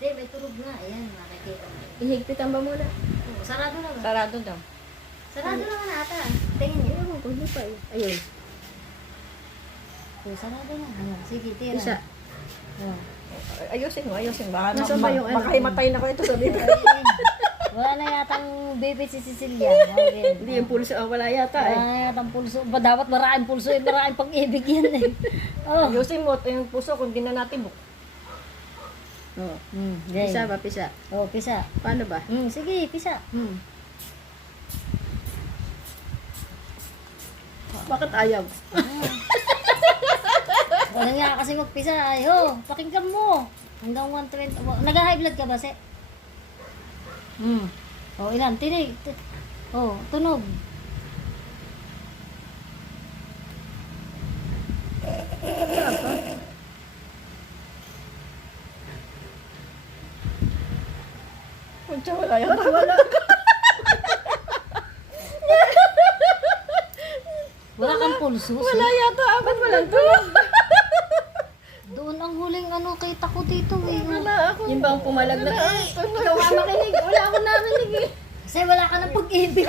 Hindi, may tunog nga. Ayan, makikita mo. Ihigpitan ba muna? Oh, sarado na ba? Sarado daw. Sarado na nga ata. Tingin niyo. Ewan ko, hindi pa eh. Ayun. Oh, sarado na. Ayan, sige, tira. Isa. Oh. Ayusin mo, ayusin. Baka Nasaan ba yung ano? baka himatay na ko ito sa bibig. Ayun. Wala na yatang baby si Cecilia. Okay. Hindi yung pulso. Wala yata Wala eh. na yatang pulso. Ba, dapat maraming pulso eh. Maraming pag-ibig yan eh. Oh. Ayusin mo, ito yung puso kung di na natibok. Oh. Game. Pisa ba, pisa? Oh, pisa. Paano ba? Sige, pisa. Bakit ayaw? Wala nga kasi magpisa. Ay, oh, pakinggan mo. Hanggang 120. Oh, nag-high blood ka ba, se? Oh, ilan? Tinig. Oh, tunog. Kutsa, wala yan. Wala. Wala kang pulso, se? Wala yata. Ba't walang tunog? Doon ang huling ano kita ko dito eh. Wala ako. Yung bang pumalag na, ikaw nga makinig. Wala akong narinig eh. Kasi wala ka ng pag-ibig.